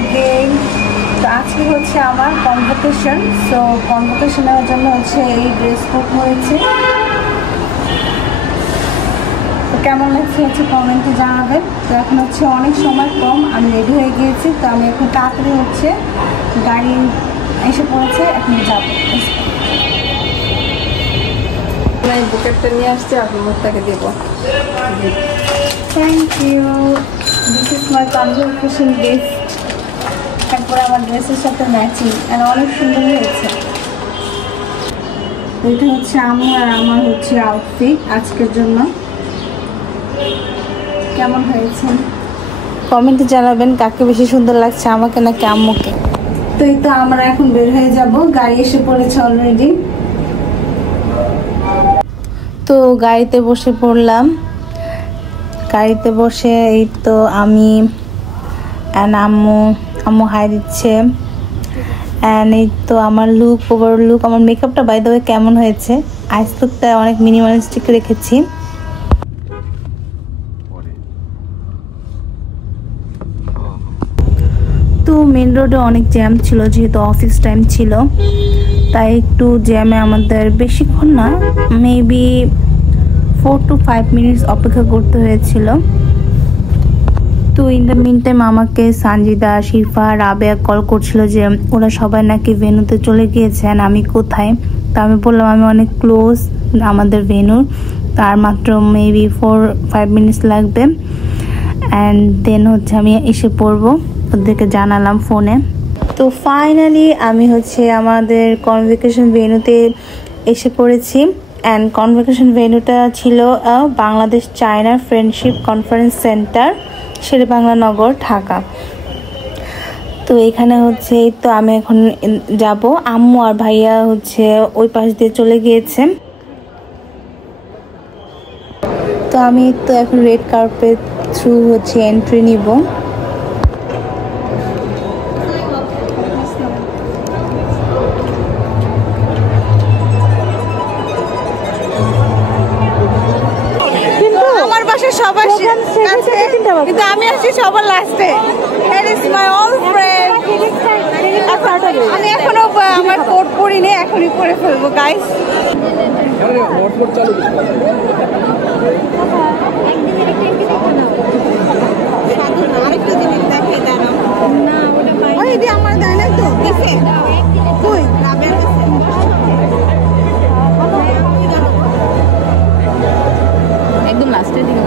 again. তো আজকে হচ্ছে আমার কনভোকেশন। সো কনভোকেশনের জন্য হচ্ছে এই ড্রেস কোড হয়েছে। তো কেমন লাগছে হচ্ছে কমেন্টে জানাবেন। তো এখন হচ্ছে অনেক সময় কম, আমি রেডি হয়ে গিয়েছি। তো আমি এখন তাড়াতাড়ি হচ্ছে গাড়ি এসে পড়েছে, এখন যাবো। বুকেটটা নিয়ে আসছি, আপনি মুখটাকে দেবো। Thank you. This is my convocation gift. তারপরে আমার ড্রেসের সাথে ম্যাচিং আর অনেক সুন্দর হয়েছে। এটা হচ্ছে আম্মু আর আমার হচ্ছে আউটফিট আজকের জন্য। কেমন হয়েছে কমেন্টে জানাবেন, কাকে বেশি সুন্দর লাগছে, আমাকে নাকি আম্মুকে। তো এই তো আমরা এখন বের হয়ে যাব, গাড়ি এসে পড়েছে অলরেডি। তো গাড়িতে বসে পড়লাম। গাড়িতে বসে এই তো আমি আম্মু হাই দিচ্ছে। অ্যান্ড এই তো আমার লুক, ওভার লুক, আমার মেকআপটা বাই দ্য ওয়ে কেমন হয়েছে। আইস লুকটা অনেক মিনিমালিস্টিক রেখেছি। তো মেন রোডে অনেক জ্যাম ছিল, যেহেতু অফিস টাইম ছিল, তাই একটু জ্যামে আমাদের বেশিক্ষণ না, মেবি 4 to 5 মিনিটস অপেক্ষা করতে হয়েছিল। তো ইন দ্য মিন টাইম আমাকে সানজিদা, শিফা, রাবেয়া কল করছিল যে ওরা সবাই নাকি ভেন্যুতে চলে গিয়েছেন, আমি কোথায়। তো আমি বললাম আমি অনেক ক্লোজ আমাদের ভেন্যুর, তার মাত্র মেবি 4-5 মিনিটস লাগবে। অ্যান্ড দেন হচ্ছে আমি এসে পড়বো, ওদেরকে জানালাম ফোনে। তো ফাইনালি আমি হচ্ছে আমাদের কনভোকেশন ভেন্যুতে এসে পড়েছি। অ্যান্ড কনভোকেশন ভেন্যুটা ছিল Bangladesh China friendship conference centre, Sher-e-Bangla Nagar, Dhaka. তো এখানে হচ্ছে তো আমি এখন যাব, আম্মু আর ভাইয়া হচ্ছে ওই পাশ দিয়ে চলে গিয়েছে। তো আমি তো এখন রেড কার্পেট থ্রু হচ্ছে এন্ট্রি নিব। আমার বাসায় সবার কাছে, কিন্তু আমি আসছি সবার লাস্টে। Here is my old friend. আমি এখনো আমার কোট পরিনি, এখনই পরে ফেলবো গাইস। আমার দেয় না তো একদম লাস্টে দিকে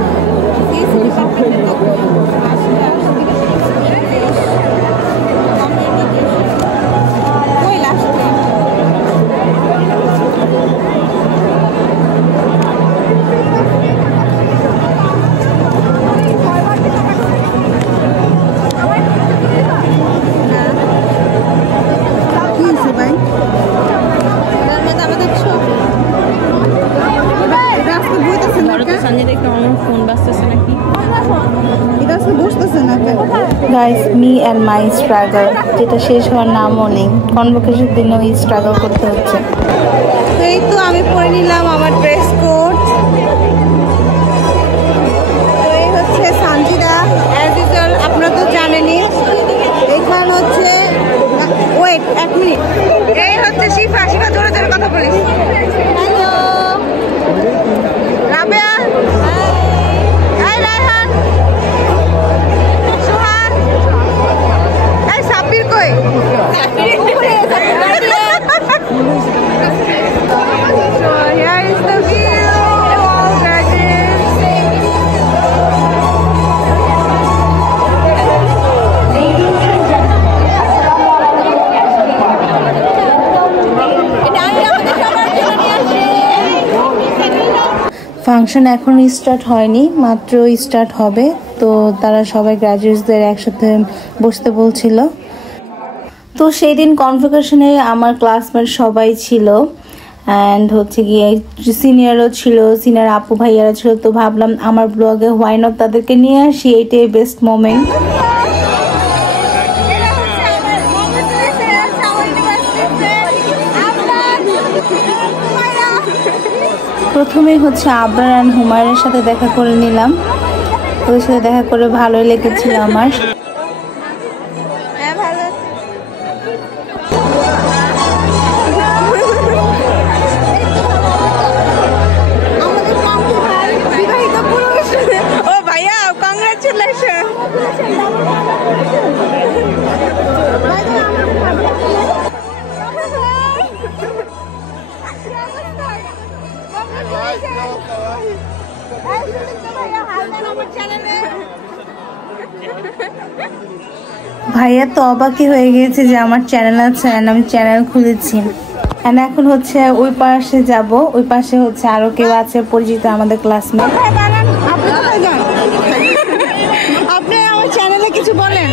guys, me and my struggle, যেটা শেষ হওয়ার নামও নেই। কনভোকেশন দিনেও এই স্ট্রাগল করতে হচ্ছে। তো এই তো আমি পরে নিলাম আমার ড্রেস কোড। তো এই হচ্ছে সানজিদা, অ্যাজ ইউজুয়াল আপনারা তো জানেনই। এখানে হচ্ছে ওয়েট 1 মিনিট, এই হচ্ছে শিফা। শিফা জোরে জোরে কথা বলিস। হ্যালো রাবেয়া, হাই রায়হান, সোহান, এই সাব্বির কই? So here is the view, all gorgeous. Function এখন স্টার্ট হয়নি, মাত্র স্টার্ট হবে। তো তারা সবাই গ্র্যাজুয়েটসদের একসাথে বসতে বলছিল। তো সেই দিন কনভোকেশনে আমার ক্লাসমেট সবাই ছিল, অ্যান্ড হচ্ছে গিয়ে সিনিয়রও ছিল, সিনিয়র আপু ভাইয়ারা ছিল। তো ভাবলাম আমার ব্লগে হোয়াই নট তাদেরকে নিয়ে আসি, এইটাই বেস্ট মোমেন্ট। প্রথমে হচ্ছে আবরার অ্যান্ড হুমায়ুনের সাথে দেখা করে নিলাম। ওদের সাথে দেখা করে ভালোই লেগেছিল আমার। ও ভাইয়া, কংগ্রাচুলেশন। ভাইয়া তো অবাকই হয়ে গিয়েছে যে আমার চ্যানেল আছে, আমি চ্যানেল খুলেছি। এখন হচ্ছে ওই পাশে যাব, ওই পাশে হচ্ছে আরো কেউ আছে পরিচিত আমাদের ক্লাসমেট। আপনি আমার চ্যানেলে কিছু বলেন।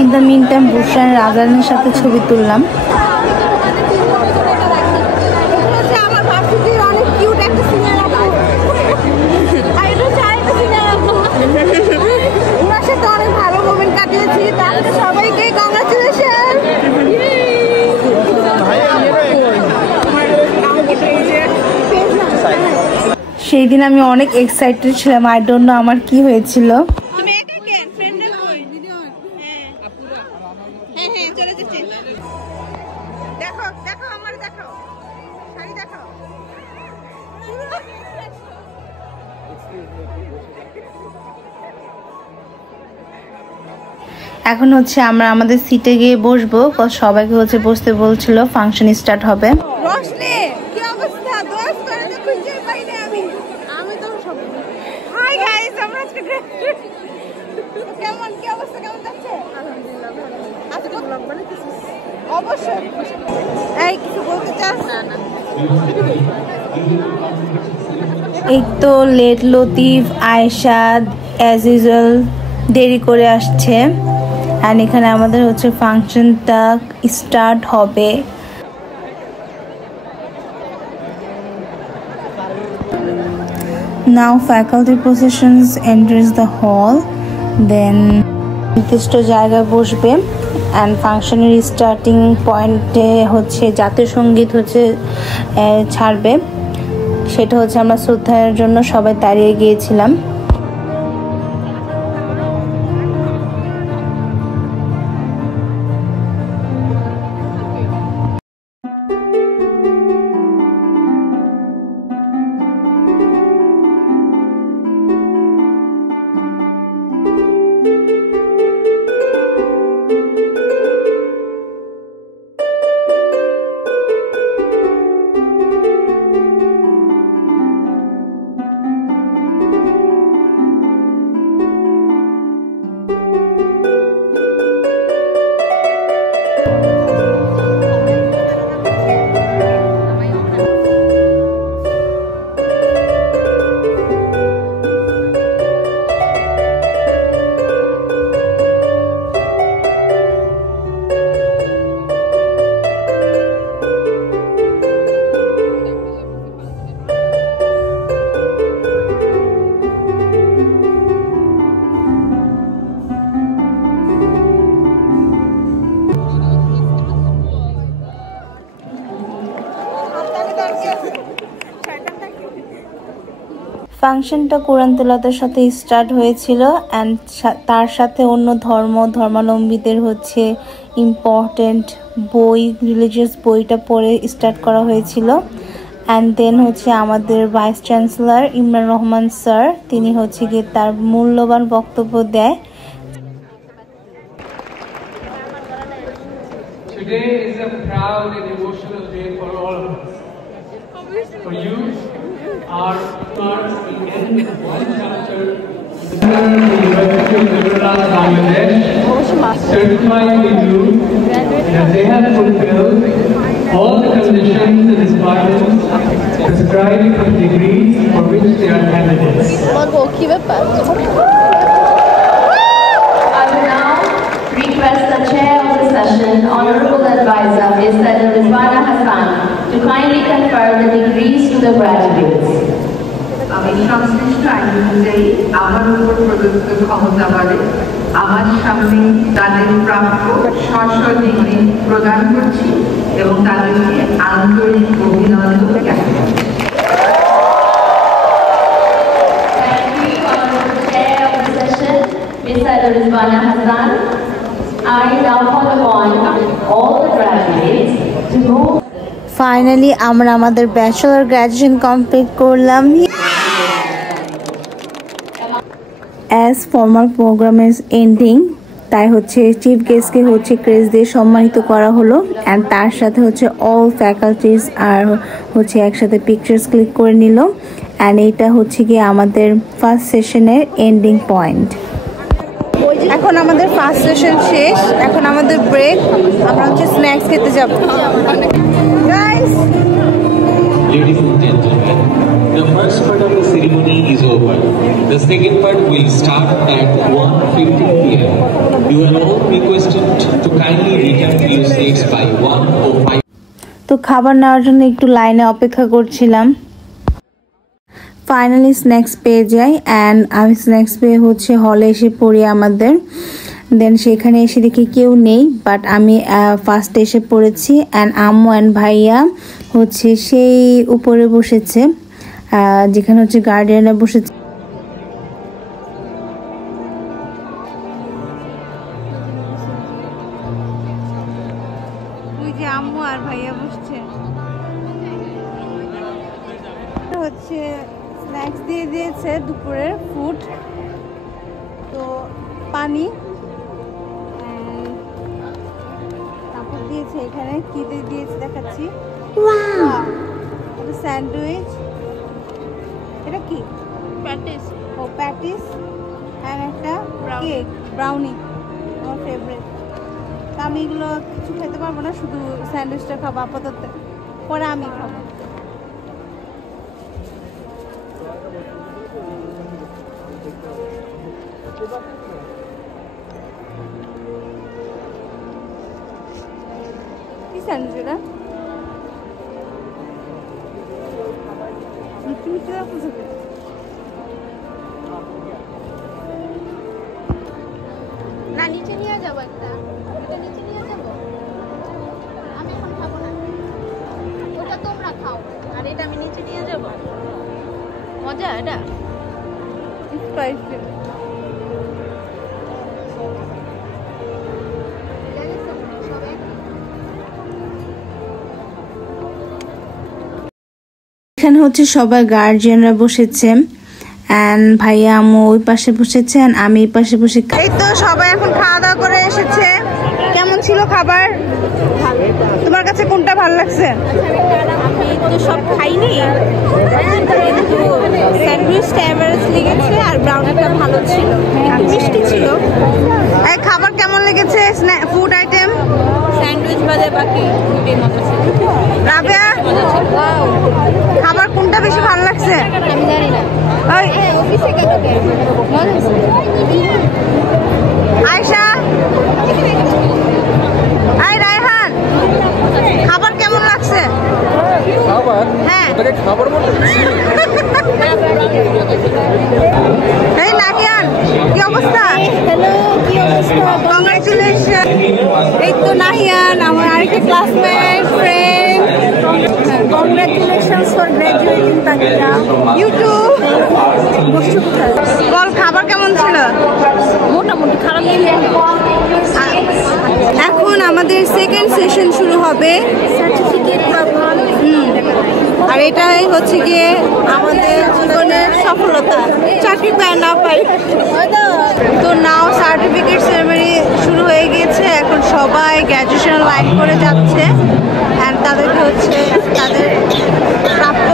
ইন দ্য মিন টাইম বুশরা রাজানের সাথে ছবি তুললাম। সবাইকে কংগ্রাচুলেশন। সেই দিন আমি অনেক এক্সাইটেড ছিলাম, আই ডোন্ট নো আমার কি হয়েছিল। এখন হচ্ছে আমরা আমাদের সিটে গিয়ে বসবো, সবাইকে হচ্ছে বসতে বলছিল, ফাংশন স্টার্ট হবে। এই তো late Latif Ayesha as usual দেরি করে আসছে। আর এখানে আমাদের হচ্ছে ফাংশনটা স্টার্ট হবে। Now faculty processions enters the hall, then নির্দিষ্ট জায়গায় বসবে অ্যান্ড ফাংশনের স্টার্টিং পয়েন্টে হচ্ছে জাতীয় সঙ্গীত হচ্ছে ছাড়বে। সেটা হচ্ছে আমরা শ্রদ্ধার জন্য সবাই দাঁড়িয়ে গিয়েছিলাম। ফাংশনটা কোরআন তেলাওয়াতের সাথে স্টার্ট হয়েছিল অ্যান্ড তার সাথে অন্য ধর্মাবলম্বীদের হচ্ছে ইম্পর্টেন্ট বই, রিলিজিয়াস বইটা পড়ে স্টার্ট করা হয়েছিল। অ্যান্ড দেন হচ্ছে আমাদের vice chancellor Imran Rahman sir, তিনি হচ্ছে গিয়ে তার মূল্যবান বক্তব্য দেয়। Today is a proud and emotional day for all of us. For you marks the end of one chapter of the University of Liberal Bangladesh, certifying to you that they have fulfilled all the conditions and requirements prescribed for the degrees for which they are candidates. I will now request the chair of the session, Honorable Advisor Ms. Rizwana Hassan, to kindly confer the degrees to the graduates. আমি সংশ্লিষ্ট আইন অনুযায়ী আমার উপর প্রদত্ত ক্ষমতা বলে আমার সামনে তাদের প্রাপ্য স্ব ডিগ্রি প্রদান করছি এবং তাদেরকে আন্তরিক অভিনন্দন জানাই। Thank you, Honorable Chair of the session. Senator Rizwana Hassan, I now call upon all the graduates to move. Finally আমরা আমাদের ব্যাচেলর গ্র্যাজুয়েশন কমপ্লিট করলাম। অ্যাজ ফর্মাল প্রোগ্রামের এন্ডিং, তাই হচ্ছে চিফ গেস্টকে হচ্ছে ক্রেজ দিয়ে সম্মানিত করা হলো অ্যান্ড তার সাথে হচ্ছে অল ফ্যাকাল্টিজ আর হচ্ছে একসাথে পিকচার্স ক্লিক করে নিল অ্যান্ড এইটা হচ্ছে গিয়ে আমাদের ফার্স্ট সেশনের এন্ডিং পয়েন্ট। এখন আমাদের ফার্স্ট সেশন শেষ, এখন আমাদের ব্রেক, আমরা হচ্ছে স্ন্যাক্স খেতে যাব। Ladies and gentlemen, the first part of the ceremony is over. The second part will start at 1:50 p.m. You are all requested to kindly return to your seats by 1:05. তো খাবার নেওয়ার জন্য একটু লাইনে অপেক্ষা করছিলাম। ফাইনালি স্ন্যাক্স পেয়ে যাই অ্যান্ড আমি স্ন্যাক্স পেয়ে হচ্ছে হলে এসে পড়ি আমাদের। দেন সেখানে এসে দেখি কেউ নেই, বাট আমি ফার্স্ট এসে পড়েছি অ্যান্ড আম্মু অ্যান্ড ভাইয়া হচ্ছে সেই উপরে বসেছে যেখানে হচ্ছে গার্ডিয়ানরা বসেছে। ওই যে আম্মু আর ভাইয়া বসছে, হচ্ছে স্ন্যাক্স দিয়ে দিয়েছে দুপুরের ফুড, তো পানি তারপর দিয়েছে এখানে কি দিয়েছে দেখাচ্ছি, স্যান্ডউইচ, এটা কি প্যাটিস, ও প্যাটিস অ্যান্ড একটা কেক ব্রাউনি, আমার ফেভারিট। তা আমি এগুলো কিছু খেতে পারবো না, শুধু স্যান্ডউইচটা খাবো আপাতত, পরে আমি খাবো। কি স্যান্ডউইচ এটা? না নিচে নিয়ে যাবো, একটা এটা নিচে নিয়ে যাবো, আমি এখন খাবো না, ওটা তোমরা খাও আর এটা আমি নিচে নিয়ে যাবো। মজা এটা স্পাইসি। এখানে হচ্ছে সবাই গার্জিয়ানরা বসেছে অ্যান্ড ভাইয়া আম্মু ওই পাশে বসেছে অ্যান্ড আমি এই পাশে বসে। এই তো সবাই এখন খাওয়া দাওয়া করে এসেছে। কেমন ছিল খাবার? তোমার কাছে কোনটা ভালো লাগছে? আমি তো সব খাইনি, কিন্তু স্যান্ডউইচটা এভারেজ লেগেছে আর ব্রাউনিটা ভালো ছিল, মিষ্টি ছিল। এই খাবার কেমন লেগেছে? ফুড আইটেম স্যান্ডউইচ বাদে বাকি দুটোই মজা ছিল। রাবেয়া, খাবার কোনটা বেশি ভালো লাগছে? আমি জানি না, ওই অফিসে গেল আয়শা, এই রায়হান, খাবার কেমন লাগছে? খাবার? হ্যাঁ, তোকে খাবার বলতে এই নাহিয়ান, কি অবস্থা? হ্যালো, কি অবস্থা? কংগ্রাচুলেশন। এই তো নাহিয়ান, আমার আরেকটা classmate friend. Congratulations for graduating Takia. YouTube বল, খাবার কেমন ছিল? মোটামুটি খারাপ ছিল। এখন আমাদের সেকেন্ড সেশন শুরু হবে, সার্টিফিকেট পাবো। আর এটাই হচ্ছে গিয়ে আমাদের জীবনের সফলতা, চাকরি পায় না পাই। তো নাও সার্টিফিকেট সেরেমনি শুরু হয়ে গিয়েছে, এখন সবাই গ্র্যাজুয়েশন লাইন করে যাচ্ছে অ্যান্ড তাদেরকে হচ্ছে তাদের প্রাপ্য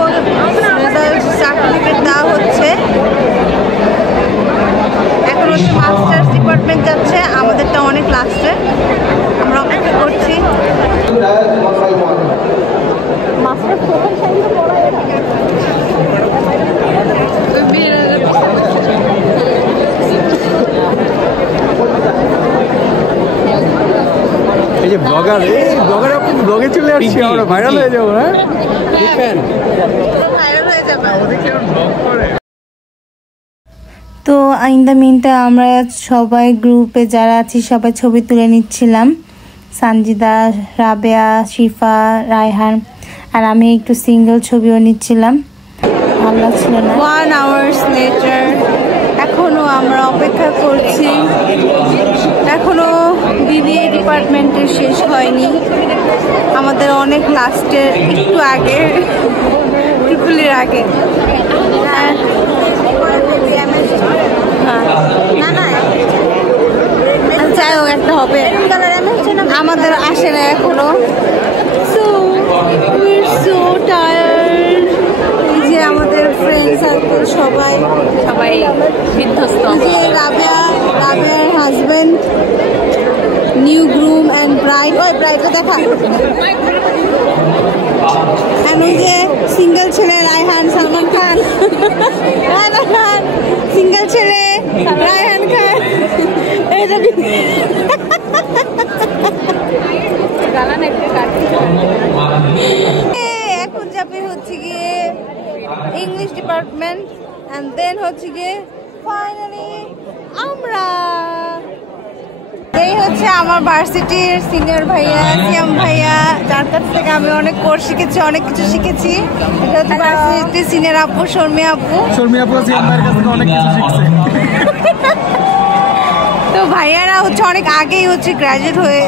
রেজাল্ট সার্টিফিকেট দেওয়া হচ্ছে। এখন হচ্ছে মাস্টার্স ডিপার্টমেন্ট যাচ্ছে, আমাদেরটা অনেক লাস্টে, আমরা অপেক্ষা করছি। এই যে ব্লগার, এই ব্লগার আপনি ব্লগে চলে আসছি, আমরা ভাইরাল হয়ে যাবো। হ্যাঁ, ভাইরাল হয়ে যাবে। তো ইন দ্য মিনটা আমরা সবাই গ্রুপে যারা আছি সবাই ছবি তুলে নিচ্ছিলাম, সানজিদা, রাবেয়া, শিফা, রায়হান, আর আমি একটু সিঙ্গেল ছবিও নিচ্ছিলাম, ভালো লাগছিল না। 1 hours later, এখনো আমরা অপেক্ষা করছি ডিপার্টমেন্টের শেষ হয়নি, আমাদের অনেক লাস্টের একটু আগে, ট্রিপলের আগে। যাই হোক একটা হবে, আমাদের আসে না এখনো। So so tired. এই যে আমাদের ফ্রেন্ড সার্কেল সবাই বিধ্বস্ত। যে রাবিয়ার husband, new groom and bride, ওই ব্রাইডটা দেখা, ওই যে সিঙ্গেল ছেলে রায়হান, সালমান খান, সিঙ্গেল ছেলে রায়হান খান। এখন যাবে হচ্ছে গিয়ে ইংলিশ ডিপার্টমেন্ট, এন্ড দেন হচ্ছে গিয়ে ফাইনালি আমরা। এই হচ্ছে আমার ভার্সিটির সিনিয়র ভাইয়া, সিয়াম ভাইয়া, যার কাছ থেকে আমি অনেক কোর্স শিখেছি, অনেক কিছু শিখেছি। এটা হচ্ছে ভার্সিটির সিনিয়র আপু শর্মিয়া আপু। সিয়াম ভাইয়ের কাছ থেকে অনেক কিছু শিখছে। তো ভাইয়ারা হচ্ছে অনেক আগেই হচ্ছে গ্রাজুয়েট হয়ে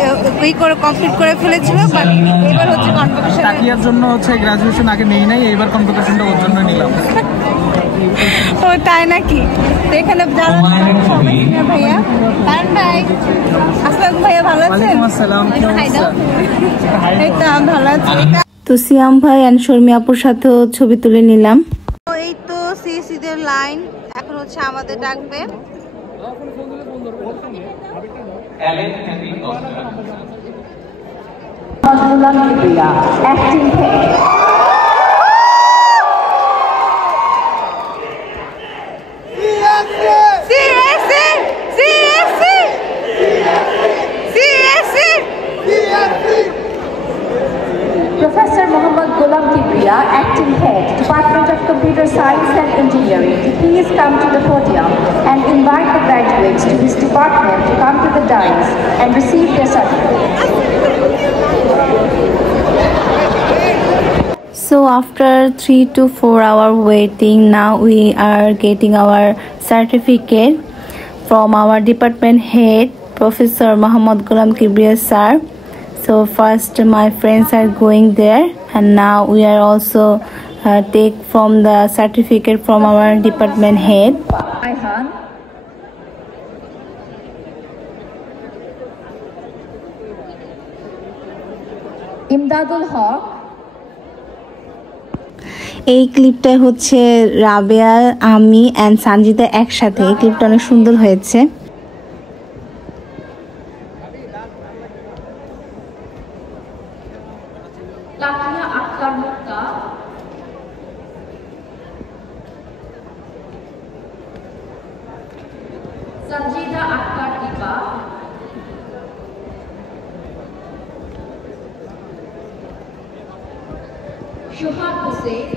কমপ্লিট করে ফেলেছিল, বাট এবার হচ্ছে কনভোকেশন তাকিয়ার জন্য হচ্ছে গ্রাজুয়েশন আগে নেই নাই, এইবার কনভোকেশনটা ওর জন্য নিলাম। ও তাই নাকি? তো এখানে যারা ভাইয়া, কারণ ভাই আসসালাম ভাইয়া, ভালো আছেন? আসসালাম, এই তো আমি ভালো আছি। তো সিয়াম ভাই এন্ড শর্মি আপুর সাথেও ছবি তুলে নিলাম। এই তো সিএসিদের লাইন, এখন হচ্ছে আমাদের ডাকবে। Professor Muhammad Ghulam Kibriya, Acting Head, Department of Computer Science and Engineering, to please come to the podium and invite the graduates to his department to come to the dais and receive their certificates. So after 3 to 4 hour waiting, now we are getting our certificate from our department head, Professor Muhammad Ghulam Kibriya sir. So first my friends are going there, and now we are also take from the certificate from our department head. Ayhan, Imdadul Haq, এই ক্লিপটা হচ্ছে রাবেয়া, আমি and Sanjida একসাথে। এই ক্লিপটা অনেক সুন্দর হয়েছে। Lakia Akhtar Mukta, Sanjida Akhtar Dipa, Shuhad Hussain,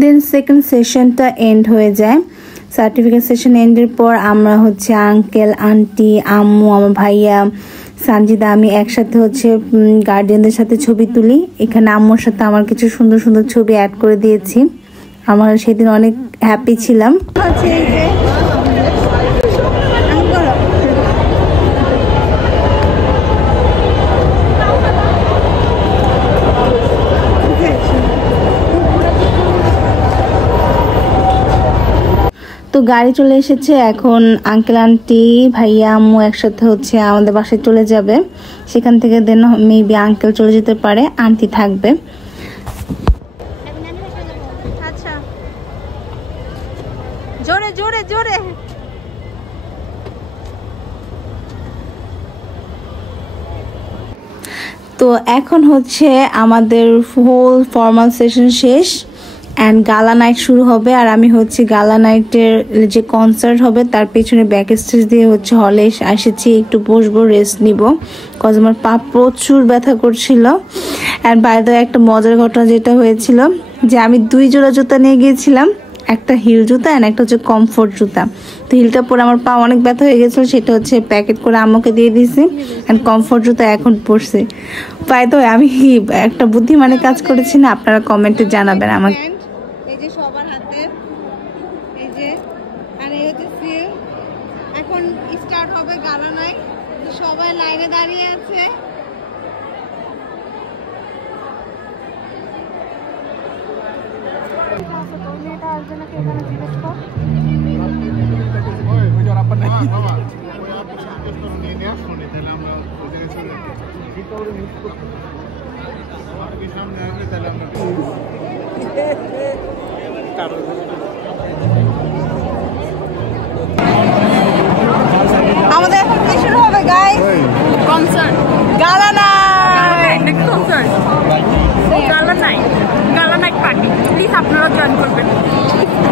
then second সেশনটা এন্ড হয়ে যায়। সার্টিফিকেট সেশন এন্ডের পর আমরা হচ্ছে আঙ্কেল, আন্টি, আম্মু, আমার ভাইয়া, সানজিদা, আমি একসাথে হচ্ছে গার্ডিয়ানদের সাথে ছবি তুলি। এখানে আম্মুর সাথে আমার কিছু সুন্দর সুন্দর ছবি অ্যাড করে দিয়েছি। আমার সেদিন অনেক হ্যাপি ছিলাম। তো গাড়ি চলে এসেছে, এখন আঙ্কেল, আন্টি, ভাইয়া, আম্মু একসাথে হচ্ছে আমাদের বাসায় চলে যাবে। সেখান থেকে দেন মেবি আঙ্কেল চলে যেতে পারে, আন্টি থাকবে। আচ্ছা, জোরে জোরে জোরে। তো এখন হচ্ছে আমাদের হোল ফর্মাল সেশন শেষ, অ্যান্ড গালা নাইট শুরু হবে। আর আমি হচ্ছে গালা নাইটের যে কনসার্ট হবে তার পেছনে ব্যাক স্টেজ দিয়ে হচ্ছে হলে এসেছি, একটু বসবো, রেস্ট নিব, কজ আমার পা প্রচুর ব্যথা করছিল। অ্যান্ড বাইরে একটা মজার ঘটনা যেটা হয়েছিল যে আমি 2 জোড়া জুতা নিয়ে গিয়েছিলাম, একটা হিল জুতা অ্যান্ড একটা হচ্ছে কমফোর্ট জুতা। তো হিলটা পরে আমার পা অনেক ব্যথা হয়ে গেছিলো, সেটা হচ্ছে প্যাকেট করে আম্মুকে দিয়ে দিয়েছি, অ্যান্ড কমফোর্ট জুতা এখন পরছে। পাই তো আমি একটা বুদ্ধিমানের কাজ করেছি না? আপনারা কমেন্টে জানাবেন আমাকে। এই যে সবার হাতে দাঁড়িয়ে আছে। আমাদের এখন কি শুরু হবে গাইস? কনসার্ট। গালা নাইট। কনসার্ট। গালা নাইট। গালা নাইট পার্টি। প্লিজ আপনারা জয়েন করবেন।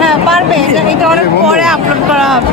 হ্যাঁ পারবে, এটা অনেক পরে আপলোড করা হবে।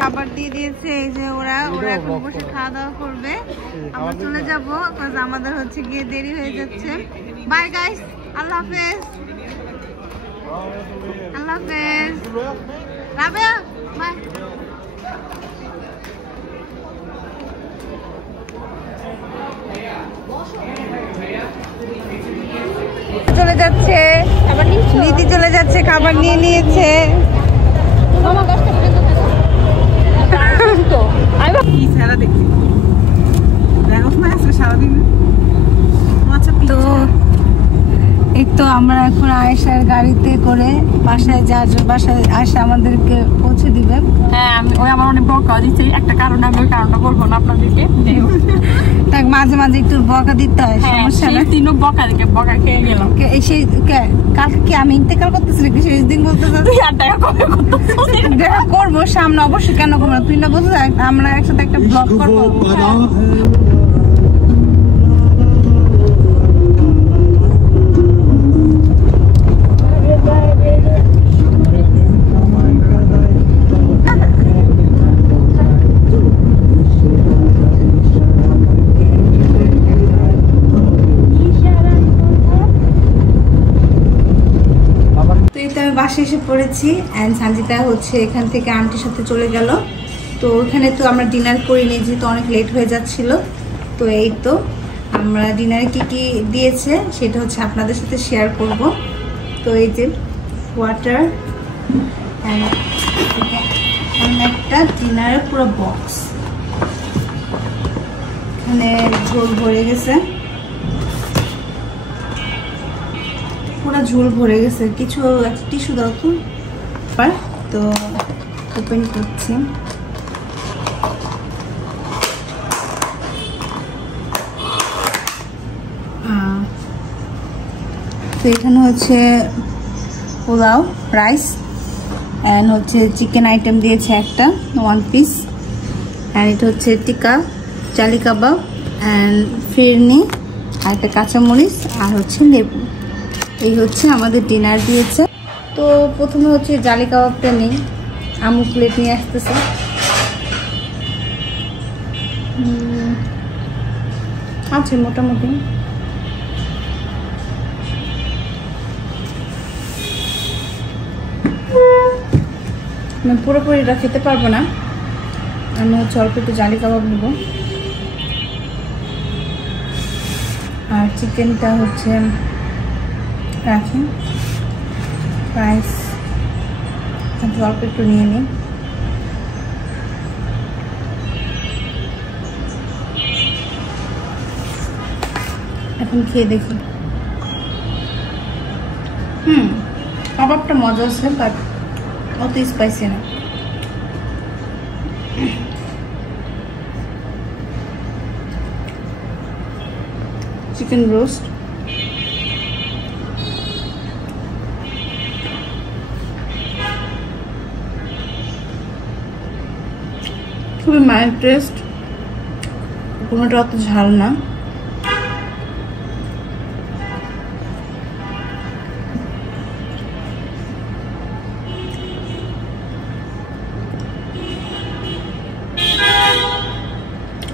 খাবার দিয়ে দিয়েছে এই যে ওরা এখন বসে খাওয়া দাওয়া করবে। আমরা চলে যাবো, আমাদের হচ্ছে গিয়ে দেরি হয়ে যাচ্ছে। বাই গাইস, আল্লাহ হাফেজ। আল্লাহ হাফেজ রাবেয়া, বাই। চলে যাচ্ছে, নীতি চলে যাচ্ছে, খাবার নিয়ে নিয়েছে। তো তো আমরা এখন আয়েশার গাড়িতে করে বাসায় বাসায় আয়েশা আমাদেরকে পৌঁছে দিবে। হ্যাঁ ওই আমার অনেক বকা দিচ্ছে একটা কারণে, আমি ওই কারণটা বলবো না আপনাদেরকে। তাই মাঝে মাঝে একটু বকা দিতে হয়, সমস্যা না। তিনও বকা খেয়ে গেলাম। সেই কালকে কি আমি ইন্তেকাল করতেছি নাকি সেই দিন বলতে দেখা করবো সামনে, অবশ্যই কেন করবো না, তুই না বলতে আমরা একসাথে একটা ব্লগ করবো। বাসায় এসে পড়েছি অ্যান্ড সানজিতা হচ্ছে এখান থেকে আন্টির সাথে চলে গেল। তো ওখানে তো আমরা ডিনার করিনি যেহেতু অনেক লেট হয়ে যাচ্ছিল। তো এই তো আমরা ডিনারে কি কি দিয়েছে সেটা হচ্ছে আপনাদের সাথে শেয়ার করব। তো এই যে ওয়াটার অ্যান্ড একটা ডিনারের পুরো বক্স, এখানে ঝোল ভরে গেছে, পুরো ঝোল ভরে গেছে, কিছু একটা টিস্যু দাও তো ওপেন করছি। তো এখানে হচ্ছে পোলাও রাইস অ্যান্ড হচ্ছে চিকেন আইটেম দিয়েছে একটা 1 পিস, অ্যান্ড এটা হচ্ছে টিক্কা চালি কাবাব অ্যান্ড ফিরনি আর একটা কাঁচামরিচ আর হচ্ছে লেবু। এই হচ্ছে আমাদের ডিনার দিয়েছে। তো প্রথমে হচ্ছে জালি কাবাবটা নেই, আমু প্লেট নিয়ে আসতেছে। আছে মোটামুটি, আমি পুরোপুরি এটা খেতে পারবো না, আমি হচ্ছে অল্প একটু জালি কাবাব নেব। আর চিকেনটা হচ্ছে রাখি, রাইস অল্প একটু নিয়ে নিই। এখন খেয়ে দেখি। কাবাবটা মজা আছে বাট অত স্পাইসি না। চিকেন রোস্ট খুবই মাইল্ড টেস্ট, কোনোটা অত ঝাল না।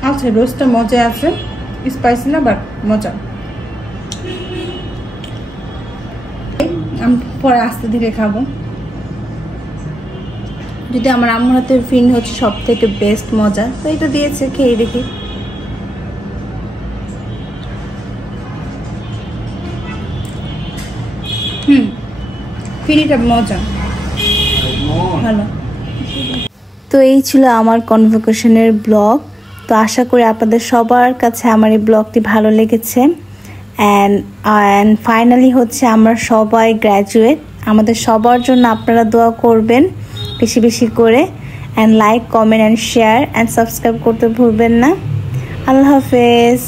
আচ্ছা রোস্টটা মজা আছে, স্পাইসি না বাট মজা। আমি পরে আস্তে ধীরে খাবো। যদি আমার আম্মুর হাতের ফিন হচ্ছে সব থেকে বেস্ট মজা, তো এটা দিয়েছে, খেয়ে দেখি। ফিনিটা মজা ভালো। তো এই ছিল আমার কনভোকেশনের ব্লগ। তো আশা করি আপনাদের সবার কাছে আমার এই ব্লগটি ভালো লেগেছে। অ্যান্ড ফাইনালি হচ্ছে আমরা সবাই গ্র্যাজুয়েট, আমাদের সবার জন্য আপনারা দোয়া করবেন বেশি বেশি করে, and like comment and share and subscribe করতে ভুলবেন না। আল্লাহ হাফেজ।